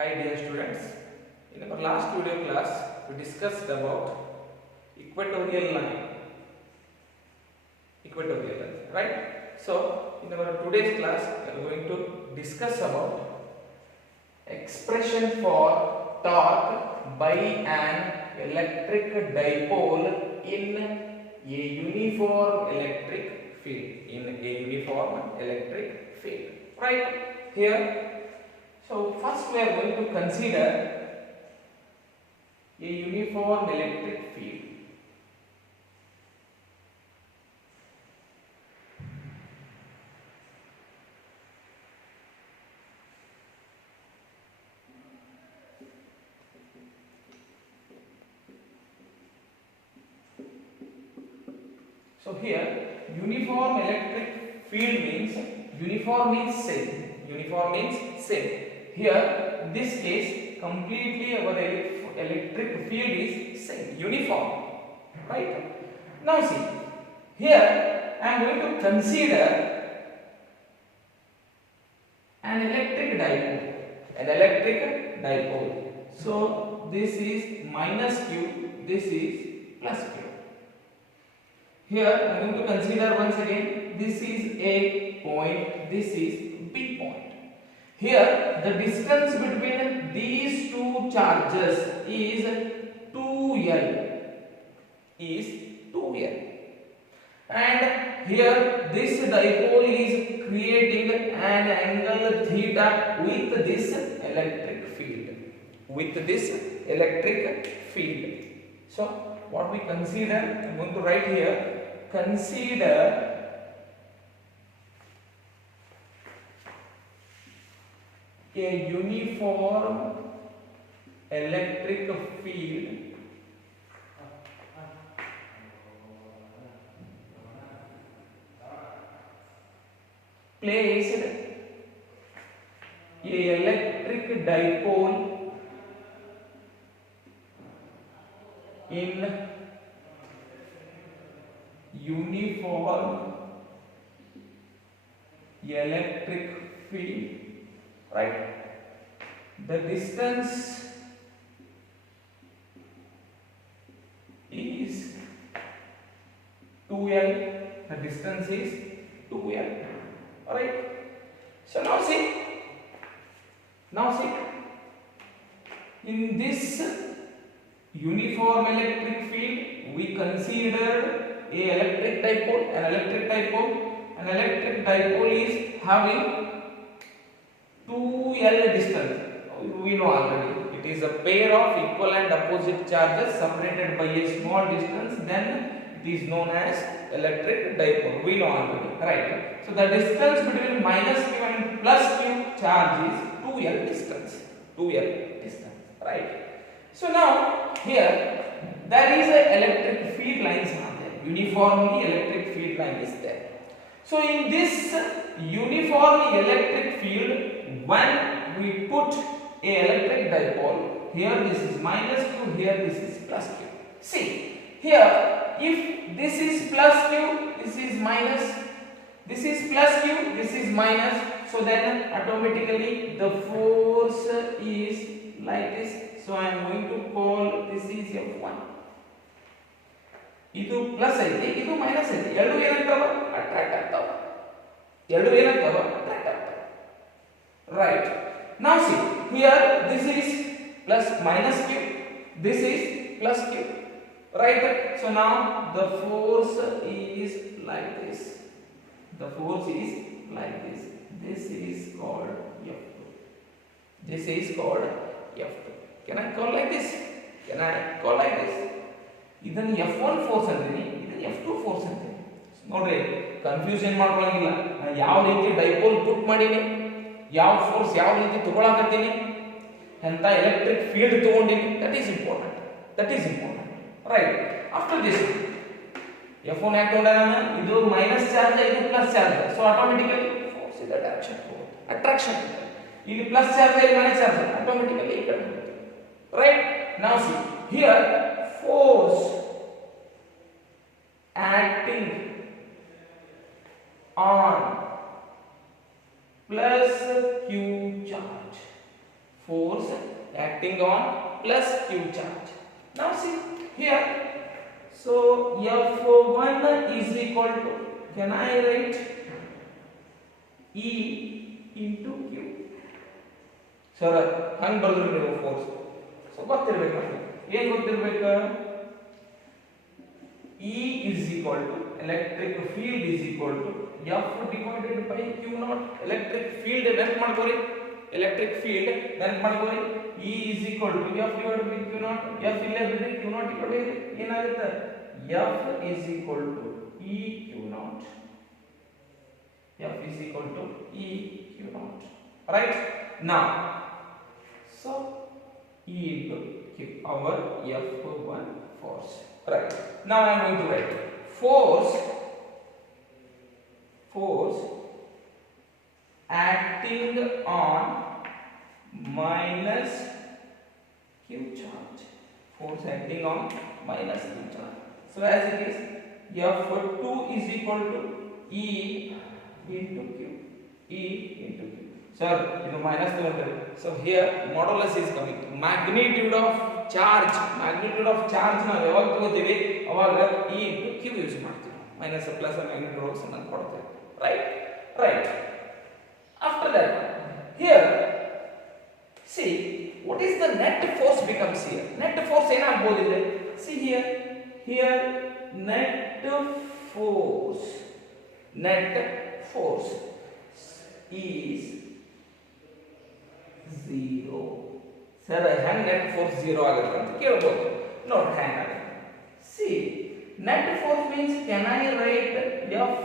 Hi dear students, in our last video class we discussed about equatorial line, right? So in our today's class we are going to discuss about expression for torque by an electric dipole in a uniform electric field, right? Here, so first we are going to consider a uniform electric field. So here uniform electric field means uniform means same. Here this case completely our electric field is same, uniform, right? Now see, here I am going to consider an electric dipole. So this is minus Q, this is plus Q. Here I am going to consider once again, this is A point, this is B point. Here the distance between these two charges is 2L, and here this dipole is creating an angle theta with this electric field. So what we consider, I am going to write here, consider a uniform electric field placed a electric dipole in uniform electric field, right? The distance is 2L. The distance is 2L. Alright. So now see, in this uniform electric field we consider an electric dipole. An electric dipole is having 2L distance. We know already. It is a pair of equal and opposite charges separated by a small distance. Then it is known as electric dipole. We know already, right? So the distance between minus Q and plus Q charge is 2L distance. Right? So now here there is a electric field lines are there. Uniformly electric field line is there. So in this uniform electric field, when we put a electric dipole, here this is minus Q, here this is plus Q. See, here if this is plus Q, this is minus, this is plus Q, this is minus, so then automatically the force is like this. So I am going to call this is F1. ಇದು plus ಐತಿ, ಇದು minus ಐತಿ, ಎರಡು ಏನಾಗ್ತಾವ attract ಆಗ್ತಾವ, right? Now see, here this is plus minus Q, this is plus Q, right? So now the force is like this, this is called F2. Can I call like this? ಇದನ್ನು F1 force ಅಂತೀನಿ, ಇದನ್ನು F2 force ಅಂತೀನಿ. ನೋಡ್ರಿ, confusion ಮಾಡ್ಕೊಳ್ಳಂಗಿಲ್ಲ. ನಾನು ಯಾವ ರೀತಿ dipole ಪುಟ್ ಮಾಡೀನಿ, ಯಾವ ಫೋರ್ಸ್ ಯಾವ ರೀತಿ ತಗೊಳಕತ್ತೀನಿ, ಅಂತ ಎಲೆಕ್ಟ್ರಿಕ್ ಫೀಲ್ಡ್ ತಗೊಂಡಿನಿ, that is important, right? After this F1 ಯಾಕೆ ತಗೊಂಡ ನಾನು, ಇದು ಮೈನಸ್ ಚಾರ್ಜ್, ಇದು plus charge, so automatically force ಇದ ಡೈರೆಕ್ಷನ್ ಅಟ್ರಾಕ್ಷನ್. ಇಲ್ಲಿ ಪ್ಲಸ್ ಚಾರ್ಜ್, ಇಲ್ಲಿ ಮೈನಸ್ ಚಾರ್ಜ್, ಆಟೋಮೆಟಿಕಲಿ ಈ ಕಡೆ ಹೋಗುತ್ತೆ, right? Now see here force acting on plus Q charge, force acting on plus Q charge. Now see here, so F1 is equal to, can I write E into Q? Sir, hang ಬರ್ದ್ರು ನೀವು force. So ಗೊತ್ತಿರಬೇಕು ನಮಗೆ. ಏನು ಗೊತ್ತಿರಬೇಕು? E is equal to, electric field is equal to F divided by Q naught. Electric field ನೆನಪು ಮಾಡ್ಕೊಳ್ಳಿ. Electric field ನೆನಪು ಮಾಡ್ಕೊಳ್ಳಿ. E is equal to F divided by Q naught. F ಇಲ್ಲೇ ಬಿಡ್ರಿ, Q naught ಈ ಕಡೆ ಇದೆ. ಏನಾಗುತ್ತೆ? F is equal to E Q naught. F is equal to E Q naught. Right? Now, so E into Q, our F1 force. Right. Now I am going to write force acting on minus Q charge. Force acting on minus Q charge. So as it is, F2 is equal to E into Q. E into Q. Sir, ಇದು minus ತಗೊಂಡ್ರೆ. So here modulus is coming. Magnitude of charge ನಾವು ಯಾವಾಗ ತಗೋತೀವಿ ಅವಾಗ E into Q use ಮಾಡ್ತೀವಿ. minus plus magnitude of ಸಣ್ಣ ಕೊಡ್ತೇವೆ. Right. After that, here see what is the net force becomes here. Net force ಏನಾಗಬಹುದು ಇದೆ? See here net force is 0. Sir, hang net force 0 ಆಗುತ್ತೆ ಅಂತ ಕೇಳಬಹುದು. ನೋಡಿ hang ಆಗುತ್ತೆ. See, net force means can I write F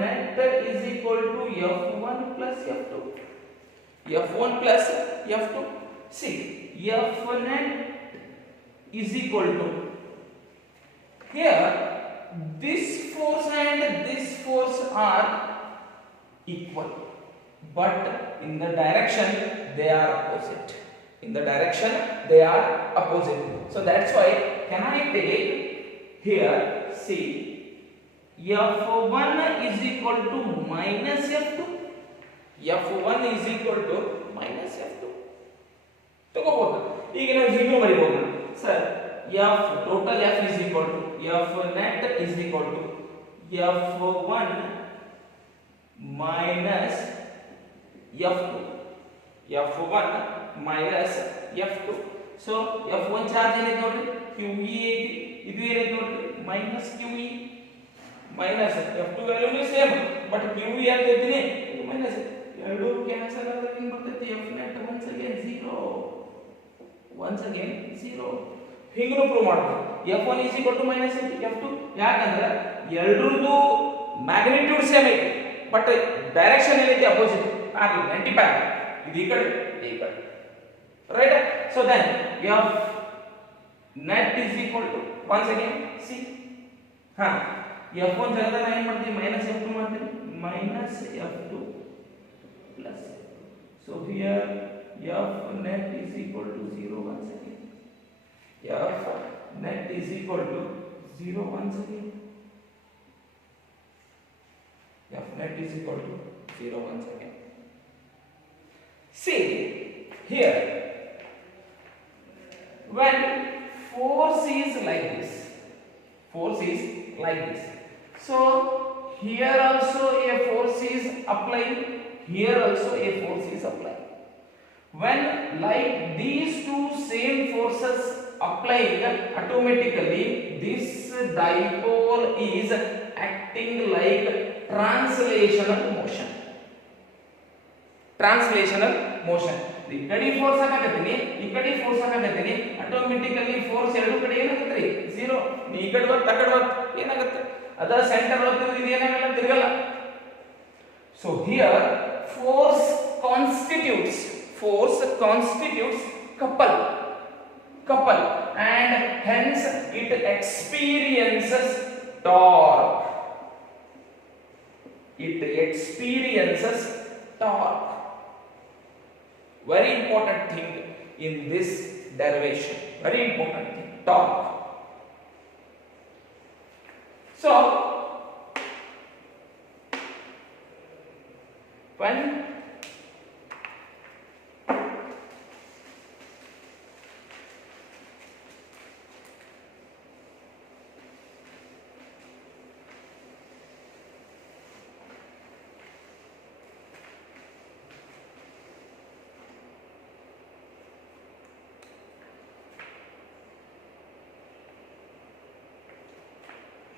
net is equal to F1 plus F2. F1 plus F2. See, F net is equal to, here this force and this force are equal, but in the direction they are opposite. So that's why, can I take here, see, F1 is equal to minus F2. F1 is equal to minus F2. ತಗೋಬಹುದು. ಈಗ ನಾವು ಹೀಗೂ ಬರೀಬಹುದು. Sir, F total F is equal to F net is equal to F1 minus F2. F1 minus F2. So F1 charge ಏನೈತೆ ನೋಡ್ರಿ, QE ಐತಿ. ಇದು ಏನೈತೆ ನೋಡ್ರಿ, minus QE. minus F2 ವ್ಯಾಲ್ಯೂನು ಸೇಮ್, ಬಟ್ QE ಅಂತ ಹೇಳ್ತೀನಿ, ಇದು ಮೈನಸ್. ಎರಡು ಕ್ಯಾನ್ಸಲ್ ಆದಾಗ ಏನು ಬರ್ತೈತಿ? F net once again 0. ಹಿಂಗೂ ಪ್ರೂವ್ ಮಾಡ್ಬೋದು. F1 is equal to minus F2. ಯಾಕಂದ್ರೆ ಎರಡರದು ಮ್ಯಾಗ್ನಿಟ್ಯೂಡ್ ಸೇಮ್ ಐತಿ, ಬಟ್ ಡೈರೆಕ್ಷನ್ ಏನೈತಿ ಅಪೋಸಿಟ್. ಆಗಲಿ 95, ಇದು ಈ ಕಡೆ, ಈ ಕಡೆ. Right? So then F net is equal to, once again see, F1 ಜಾಗದಾಗ ನಾನು ಏನು ಮಾಡ್ತೀನಿ? minus F2 ಮಾಡ್ತೀನಿ. minus F2 plus. So here F net is equal to 0 once again. F net is equal to 0 once again. F net is equal to 0 once again. See here, when force is like this, so here also a force is applied, here also a force is applied. When like these two same forces applied, automatically this dipole is acting like translational motion. ಈ ಕಡೆ force ಹಾಕಕತ್ತೀನಿ, ಈ ಕಡೆ force ಹಾಕಕತ್ತೀನಿ, automatically force ಎರಡು ಕಡೆ ಏನಾಗುತ್ತೆ? 0. ಈ ಕಡೆ ಬತ್, ಆ ಕಡೆ ಬತ್, ಏನಾಗುತ್ತೆ? ಅದ ಸೆಂಟರ್ ಒಳಗೆ ಇದು ಏನಾಗಲ್ಲ, ತಿರುಗಲ್ಲ. So here force constitutes couple, and hence it experiences torque. Very important thing in this derivation, torque. So when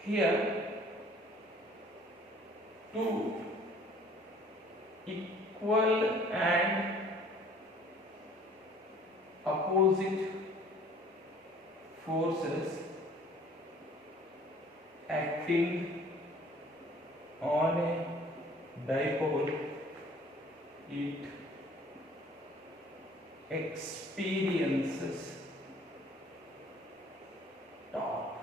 here two equal and opposite forces acting on a dipole, it experiences torque.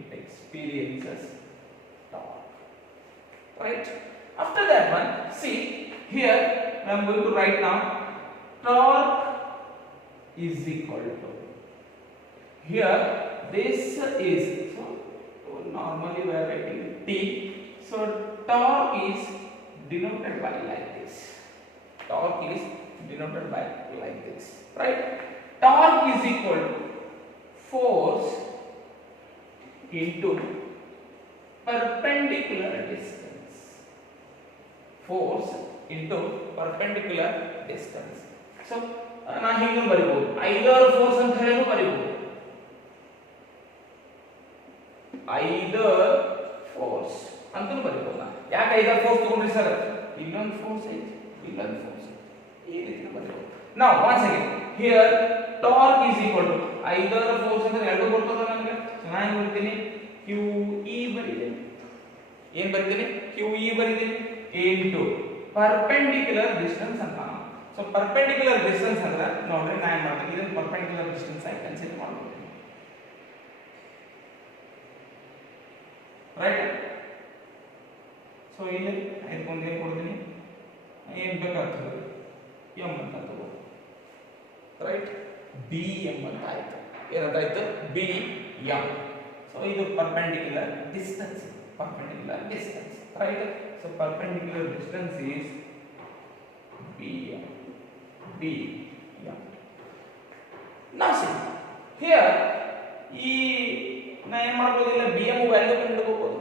It experiences torque. Right? After that one, see here I am going to write now torque is equal to, here this is, so normally we are writing T, so torque is denoted by like this. Torque is denoted by like this, right? Torque is equal to force into perpendicular distance. Force into perpendicular distance. So ನಾ ಹಿಂಗೆ ಬರೀಬಹುದು, ಐದರ್ force ಅಂತ ಹೇಳಿ ಬರೀಬಹುದು, ಐದರ್ force ಅಂತ ಬರೀಬಹುದು. ಯಾಕೆ either force ತಗೊಂಡ್ರಿ ಸರ್? ಇಲ್ಲೊಂದು ಫೋರ್ಸ್ ಐತಿ, ಇಲ್ಲೊಂದು ಫೋರ್ಸ್ ಐತಿ, ಈ ರೀತಿ ಬರೀಬಹುದು. Now once again here torque is equal to either force ಅಂದ್ರೆ ಎರಡು ಬರ್ತದ ನನಗೆ, ಸೊ ನಾನು ಬರೀತೀನಿ QE ಬರೀತೀನಿ. ಏನು ಬರೀತೀನಿ? QE ಬರೀತೀನಿ ಇಂಟು ಪರ್ಪೆಂಡಿಕ್ಯುಲರ್ ಡಿಸ್ಟೆನ್ಸ್ ಅಂತ. ಸೊ ಪರ್ಪೆಂಡಿಕ್ಯುಲರ್ ಡಿಸ್ಟೆನ್ಸ್ ಅಂದ್ರೆ ನೋಡ್ರಿ ನಾ ಏನು ಮಾಡ್ತೀನಿ, ಇದನ್ನ ಪರ್ಪೆಂಡಿಕ್ಯುಲರ್ ಡಿಸ್ಟೆನ್ಸ್ ಆಗಿ ಕನ್ಸಿಡರ್ ಮಾಡ್ತೀನಿ, ರೈಟ್? ಸೊ ಇಲ್ಲಿ ಇದಕ್ಕೊಂದು ಏನು ಕೊಡ್ತೀನಿ, ಏನು ಬೇಕಾಗ್ತದೆ ಎಂ ಅಂತ ತಗೋ, ರೈಟ್? ಬಿ ಎಂ ಅಂತ ಆಯ್ತು. ಏನಂತಾಯ್ತು? B M. ಸೊ ಇದು perpendicular distance, perpendicular distance, right? So perpendicular distance is B M. B M. Now see here ಈ ನಾ ಏನು ಮಾಡ್ಬೋದು, ಇಲ್ಲ ಬಿ ಎಂ ವ್ಯಾಲ್ಯೂ ಕಂಡುಹಿಡ್ಕೋಬಹುದು.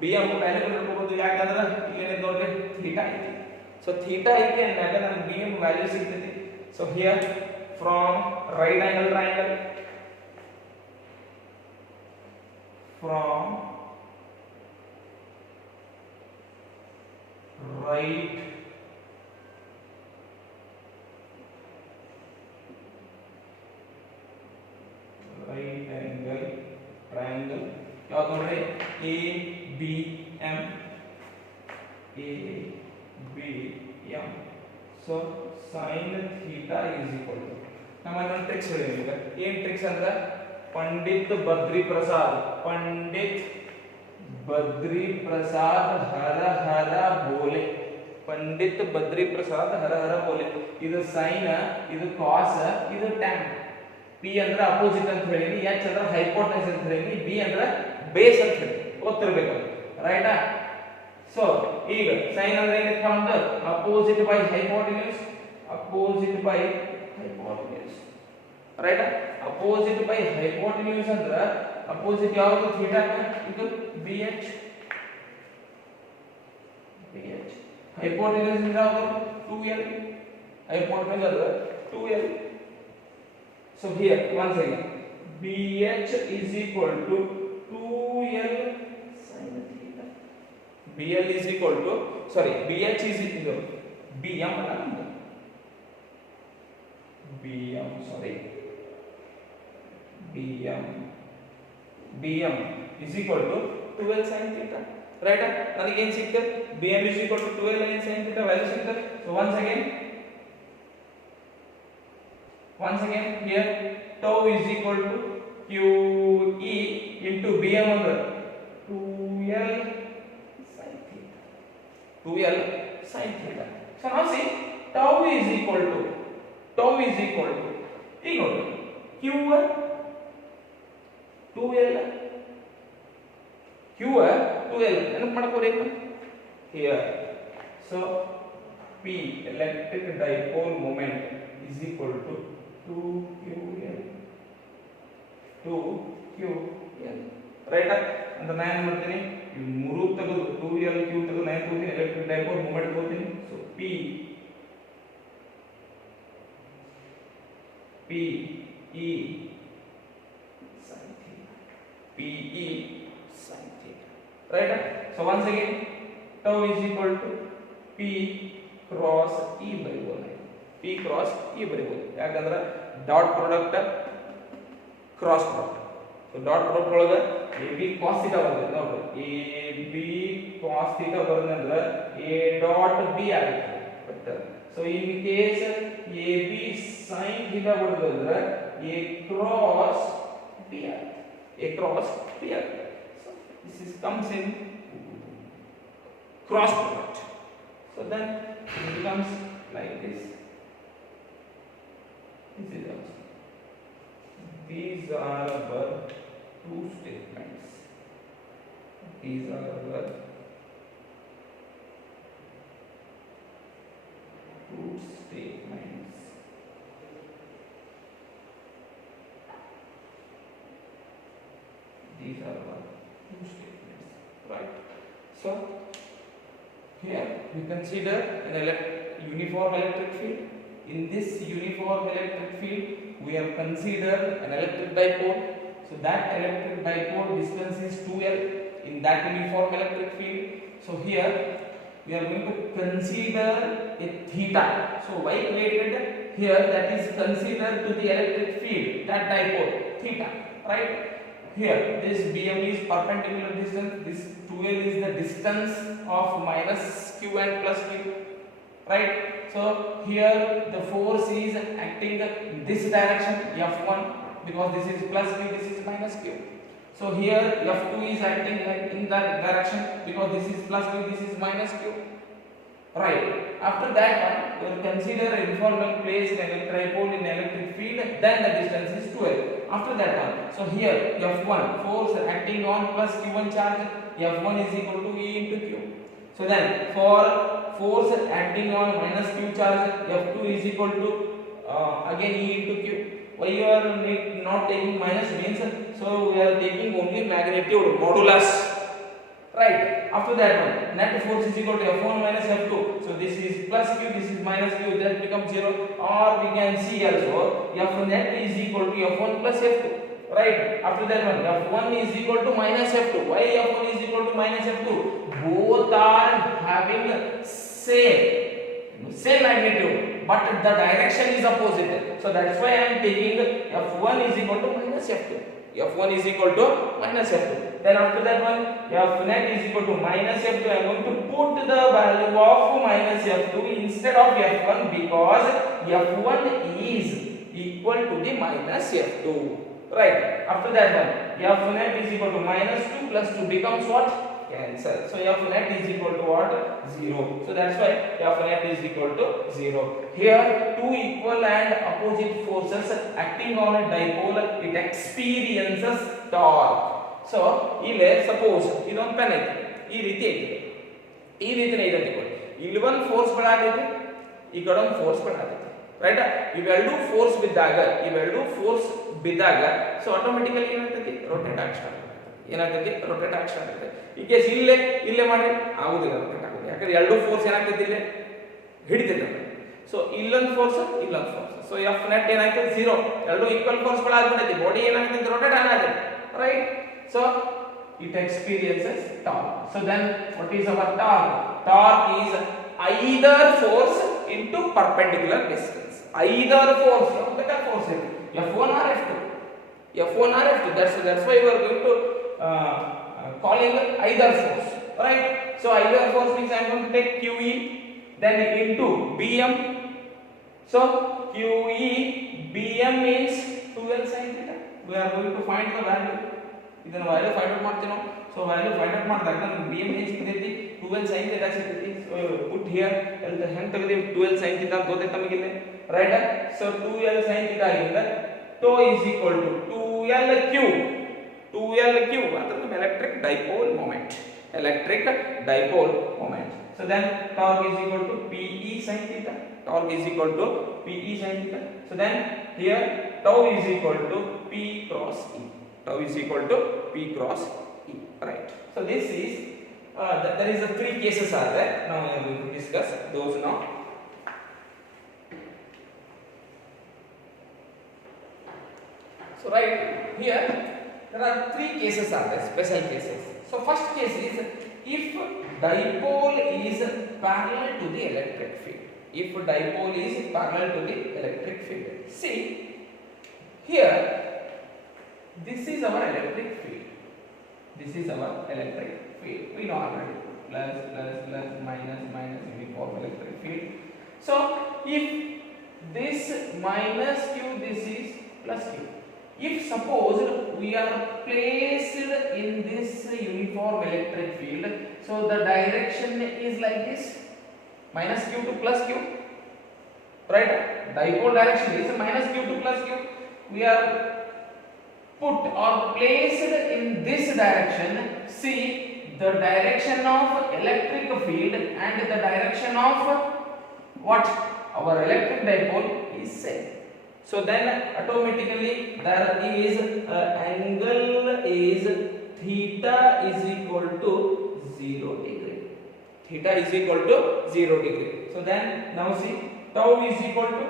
ಬಿ ಎಂ ವ್ಯಾಲ್ಯೂ ಕಂಡುಹಿಡ್ಕೋಬಹುದು, ಯಾಕಂದ್ರೆ ಇಲ್ಲೇನಿದೆ ನೋಡ್ರಿ ಥೀಟಾ ಐತಿ. ಸೊ ಥೀಟಾ ಐತಿ ಅಂದಾಗ ನನಗೆ ಬಿ ಎಂ ವ್ಯಾಲ್ಯೂ ಸಿಗ್ತೈತಿ. So here from right angle triangle, from right angle triangle ಯಾವುದು ನೋಡ್ರಿ A B M, A B M. So sine theta is equal to, ನಮ್ಮಲ್ಲಿ ಒಂದು ಟ್ರಿಕ್ಸ್ ಹೇಳಿದ್ವಿ. ಈಗ ಏನು ಟ್ರಿಕ್ಸ್ ಅಂದ್ರೆ ಪಂಡಿತ್ ಬದ್ರಿ ಪ್ರಸಾದ್, ಪಂಡಿತ್ ಬದ್ರಿ ಪ್ರಸಾದ್ ಹರ ಹರ ಬೋಲೆ, ಪಂಡಿತ್ ಬದ್ರಿ ಪ್ರಸಾದ್ ಹರ ಹರ ಬೋಲೆ. ಇದು ಸೈನ್, ಇದು ಕಾಸ್, ಇದು ಟ್ಯಾನ್. ಪಿ ಅಂದ್ರೆ ಅಪೋಸಿಟ್ ಅಂತ ಹೇಳಿನಿ, ಎಚ್ ಅಂದ್ರೆ ಹೈಪೋಟೆನ್ಸ್ ಅಂತ ಹೇಳಿನಿ, ಬಿ ಅಂದ್ರೆ ಬೇಸ್ ಅಂತ ಹೇಳಿ ಗೊತ್ತಿರಬೇಕು, ರೈಟಾ? ಸೊ ಈಗ ಸೈನ್ ಅಂದ್ರೆ ಏನಿತ್ತು ನಮ್ದು? Opposite by hypotenuse, opposite by hypotenuse, ರೈಟಾ? ಅಪೋಸಿಟ್ ಬೈ ಹೈಪೋಟೆನ್ಯೂಸ್ ಅಂದ್ರೆ ಅಪೋಸಿಟ್ ಯಾವುದು? ಥೀಟಾ. ಇದು B H, B H. Hypotenuse ಅಂದ್ರೆ ಯಾವುದು? 2l. ಹೈಪೋಟೆನ್ಯೂಸ್ ಅಂದ್ರೆ 2l. So here once again BH is equal to 2l sin theta. BL is equal to, sorry, BH is equal to BM ಅಲ್ಲ, BM, sorry, BM is equal to 2l sin theta, right? ನನಗೆ ಏನು ಸಿಕ್ತದೆ? BM is equal to 2l sin theta value ಸಿಕ್ತದೆ. So once again here tau is equal to QE into BM under 2l sin theta, 2l sin theta. So now see tau is equal to ಈಗ ನೋಡಿ Q 2l, Q 2l ನೆನಪು ಮಾಡ್ಕೋರಿ here. So P electric dipole moment is equal to 2ql, 2ql, right? ಅಂದ್ರೆ ನಾನು ಏನು ಮಾಡ್ತೀನಿ, ಈ ಮೂರು ತೆಗೆದು 2l q ತೆಗೆದು ನಾನು ತಗೋತೀನಿ, ಎಲೆಕ್ಟ್ರಿಕ್ ಡೈಪೋಲ್ ಮೂಮೆಂಟ್ ತಗೋತೀನಿ. So P E sin theta, P E sin theta. right? So once again, tau is equal to P cross E ಬರಿಬಹುದು. P cross E ಬರಿಬಹುದು. ಯಾಕಂದ್ರೆ dot product cross product. So dot product ಒಳಗೆ AB cos theta ಬರ್ತದೆ ನೋಡ್ರಿ. AB cos theta ಬರ್ತಂದ್ರೆ A dot B ಆಗುತ್ತೆ. So in case AB sin theta ಬರ್ತಂದ್ರೆ A cross B ಆಗುತ್ತೆ. A cross B ಆಗುತ್ತೆ. So this is comes in cross product. So then it becomes like this. This is also. These are our two statements. These are our two statements. These are our two statements, right? So here we consider an uniform electric field. In this uniform electric field, we have considered an electric dipole. So that electric dipole distance is 2L in that uniform electric field. So here we are going to consider a theta. So y created here, that is considered to the electric field, that dipole theta, right? Here this BM is perpendicular distance, this 2L is the distance of minus q and plus q, right? So here the force is acting in this direction, F1, because this is plus q, this is minus q. So here F2 is acting like in that direction, because this is plus q, this is minus q, right? After that one, we will consider a uniformly placed electric dipole in electric field, then the distance is 12. After that one, so here F1, force acting on plus q1 charge, F1 is equal to E into q. So then for force acting on minus q charge, F2 is equal to again E into q. Why you are not taking minus means, so we are taking only magnitude modulus, right? After that one, net force is equal to F1 minus F2. So this is plus q, this is minus q, that becomes 0. Or we can see also F net is equal to F1 plus F2, right? After that one, F1 is equal to minus F2. Why F1 is equal to minus F2? Both are having same magnitude, but the direction is opposite. So that's why I am taking F1 is equal to minus F2. F1 is equal to minus F2. Then after that one, F net is equal to minus F2. I am going to put the value of minus F2 instead of F1, because F1 is equal to the minus F2, right? After that one, F net is equal to minus 2 plus 2 becomes what? Cancel. So F net is equal to what? 0. So that's why F net is equal to 0. Here two equal and opposite forces acting on a dipole, it experiences torque. So ಇಲ್ಲಿ suppose ಇದೊಂದು pen ಐತಿ, ಈ ರೀತಿ ಐತಿ, ಈ ರೀತಿನೇ ಇದೆ ಅಂತಿಕೊಳ್ಳಿ. ಇಲ್ಲಿ ಒಂದು ಫೋರ್ಸ್ ಬಿಡಾತೈತಿ, ಈ ಕಡೆ ಒಂದು ಫೋರ್ಸ್ ಬಿಡಾತೈತಿ, ರೈಟ್? ಇವೆರಡು ಫೋರ್ಸ್ ಬಿದ್ದಾಗ ಸೊ ಆಟೋಮೆಟಿಕಲಿ ಏನಾಗ್ತೈತಿ? ರೊಟೇಟ್ ಆಕ್ಷನ್ ಏನಾಗ್ತೈತಿ? ರೊಟೇಟ್ ಆಕ್ಷನ್ ಆಗ್ತೈತಿ. ಈ ಕೇಸ್ ಇಲ್ಲೇ ಮಾಡಿ ಆಗುದಿಲ್ಲ, ರೊಟೇಟ್ ಆಗುದಿಲ್ಲ. ಯಾಕಂದ್ರೆ ಎರಡು ಫೋರ್ಸ್ ಏನಾಗ್ತೈತಿ? ಇಲ್ಲೇ ಹಿಡಿತೈತಿ. ಸೊ ಇಲ್ಲೊಂದು ಫೋರ್ಸ್, ಇಲ್ಲೊಂದು ಫೋರ್ಸ್. ಸೊ ಎಫ್ ನೆಟ್ ಏನಾಗ್ತೈತಿ? 0. ಎರಡು ಈಕ್ವಲ್ ಫೋರ್ಸ್ ಗಳಾಗ್ಬಿಡೈತಿ, ಬಾಡಿ ಏನಾಗ್ತೈತಿ? ರೊಟೇಟ್ ಆಗತೈತಿ, right? So it experiences torque. So then what is our torque? Torque is either force into perpendicular distance. Either force, better force, F1 or F2. F1 or F2. That's why we are going to calling either force, right? So either force means I am going to take QE, then into BM. So QE BM means 2L sin theta. We are going to find the value. ಇದನ್ನ value find out ಮಾಡ್ತೀವಿ ನಾವು. So value find out ಮಾಡಿದಾಗ ನಮಗೆ BM ಏನು ಸಿಗ್ತೈತಿ? 2L sin theta ಸಿಗ್ತೈತಿ. So put here ಹೆಂಗೆ ತೆಗೆದಿವಿ? 2L sin theta ಅಂತ ಗೊತ್ತೈತೆ ನಮಗೆ ಇಲ್ಲಿ, right? So 2L sin theta ಆಗಿಂದ tau is equal to 2LQ ಅಂದ್ರೆ ನಮ್ಮ electric dipole moment. So then torque is equal to PE sin theta. So then here tau is equal to P cross E. Right? So this is there is a 3 cases are there. Now we are going to discuss those now. So right here there are 3 cases are there, special cases. So first case is if dipole is parallel to the electric field. If dipole is parallel to the electric field. See here, this is our electric field. This is our electric field. We know already. Plus, plus, plus, minus, minus, uniform electric field. So if this minus q, this is plus q. If suppose we are placed in this uniform electric field, so the direction is like this, minus q to plus q, right? Dipole direction is minus q to plus q. We are put or placed in this direction. See, the direction of electric field and the direction of what? Our electric dipole is same. So then automatically there is angle is theta is equal to 0 degree. Theta is equal to 0 degree. So then now see, tau is equal to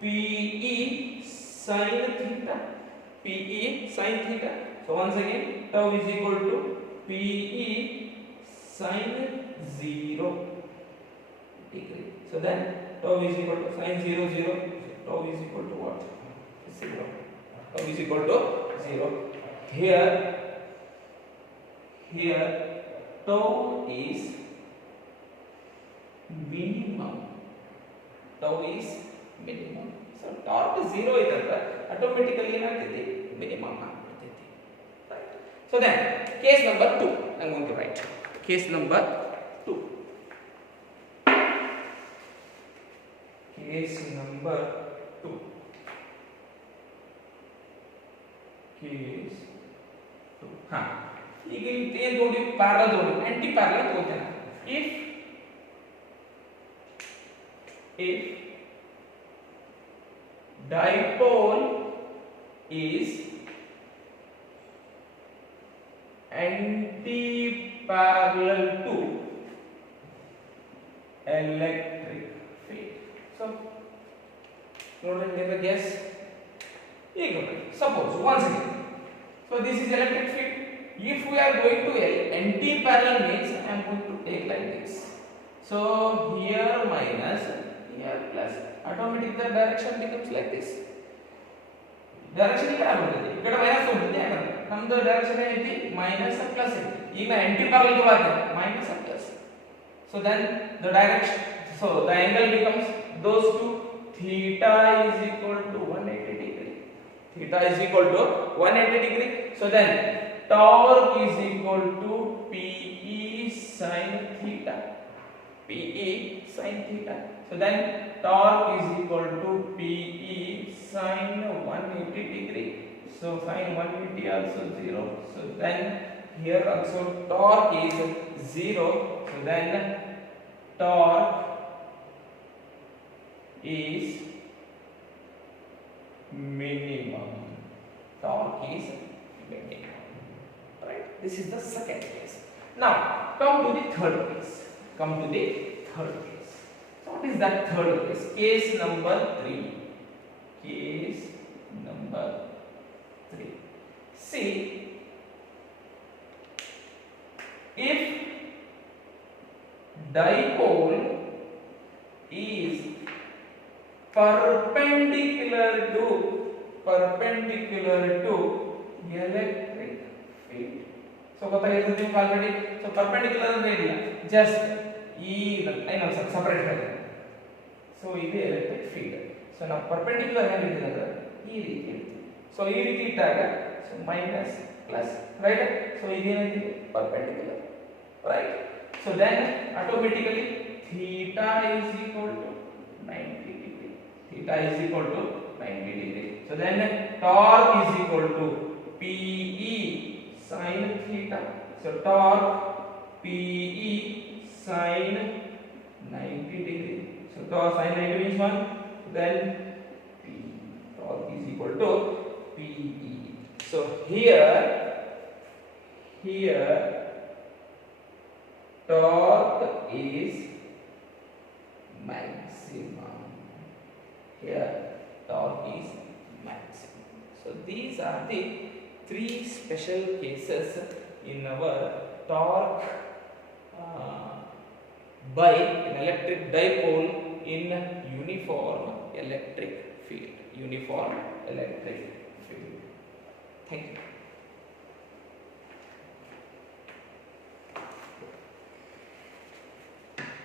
Pe sin theta. Pe sin theta. So once again, tau is equal to Pe sin 0 degree. So then tau is equal to sin 0 0. Tau is equal to what? 0. Tau is equal to 0. Here tau is minimum. Tau is minimum. So torque 0 idare automatically ಏನಾಗ್ತೈತಿ minimum ಆಗ್ತೈತಿ. Right. So then case number 2 I am going to write. Case number 2. Case number 2. Case 2. ಈಗ ಏನು ತಗೊಂಡಿ parallel ತಗೊಂಡಿ anti parallel ತಗೋತೇನೆ. If dipole is anti-parallel to electric field. So, give a guess. Suppose once again. So this is electric field. If we are going to anti-parallel means I am going to take like this. So here minus, here plus. Automatically the direction becomes like this. Direction ikkada minus untadi namdu direction ಏನೈತಿ minus and plus ಐತಿ. ಈಗ anti parallel ಗೆ ಬರ್ತದೆ minus and plus. So then the direction, so the angle becomes those two. Theta is equal to 180 degree. Theta is equal to 180 degree. So then torque is equal to Pe sin theta. Pe sin theta. So then torque is equal to Pe sin 180 degree. So sin 180 also 0. So then here also torque is 0. So then torque is minimum. Torque is minimum. Right? This is the second case. Now come to the third case. Come to the third case. So what is that third case? Case number 3. Case number 3. See, if dipole is perpendicular to electric field. So ಗೊತ್ತಾಗಿದೆ ನಿಮಗೆ already. So perpendicular ಅಂದ್ರೆ ಇಲ್ಲ, just ಈ line separate ಆಗಿದೆ. So ಇದು electric field. So ನಾವು perpendicular ಹೇಗೆ ಇರ್ತದೆ ಅಂದ್ರೆ ಈ ರೀತಿ ಇರ್ತದೆ. ಸೊ ಈ ರೀತಿ ಇಟ್ಟಾಗ so minus plus, right. So ಇದೇನಿದೆ perpendicular, right. So then automatically theta is equal to 90 degree. Theta is equal to 90 degree. So then torque is equal to Pe sin theta. So torque Pe sin 90 degree. So torque sin 90 means 1. Then P torque is equal to Pe. So here torque is maximum. Here torque is maximum. So these are the three special cases in our torque by an electric dipole in uniform electric field. Uniform electric field. Thank you.